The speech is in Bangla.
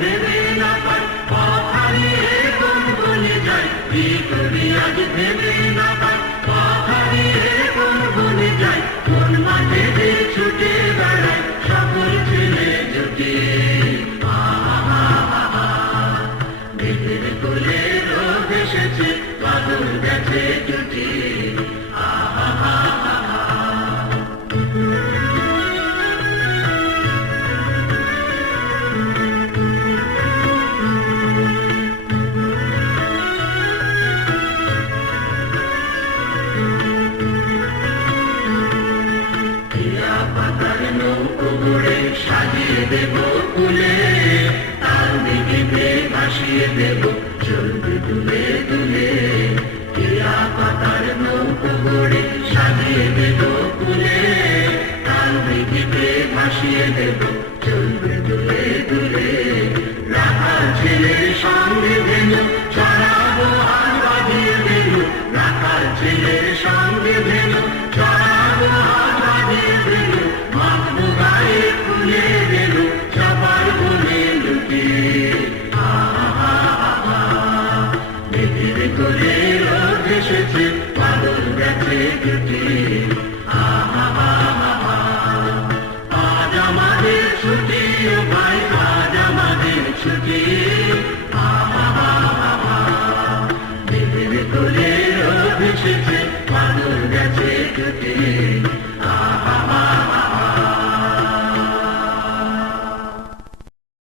ভেবে না পাই পথ হারিয়ে কোন বনে যাই কি করি আজ ভেবে না পাই পথ হারিয়ে কোন বনে যাই কোন মাঠে যে ছুটে বেড়াই সকল ছেলে জুটি মেঘের কোলে রোদ এসেছে বাদল গেছে জুটি সাজিয়ে দেব কুলে তার দিকে ভাসিয়ে দেব চলবে তুলে তুলে কেয়া পাতার নৌকো গড়ে সাজিয়ে দেব কুলে তার দিকে ভাসিয়ে দেব চলবে তুলে তুলে রাখাল ছেলের সঙ্গে ভেনু চড়াবো আর বাঁধিয়ে দেবো রাখাল ছেলের সঙ্গে ভেনু চড়াবো আর বাঁধিয়ে দেবো মাখবো গায়ে ফুলে দেবো চাপার বনে লুকিয়ে মেঘের কোলে রোদ এসেছে বাদল গেছে জুটি আজ আমাদের ছুটি ও ভাই আজ আমাদের ছুটি মেঘের কোলে রোদ এসেছে বাদল গেছে জুটি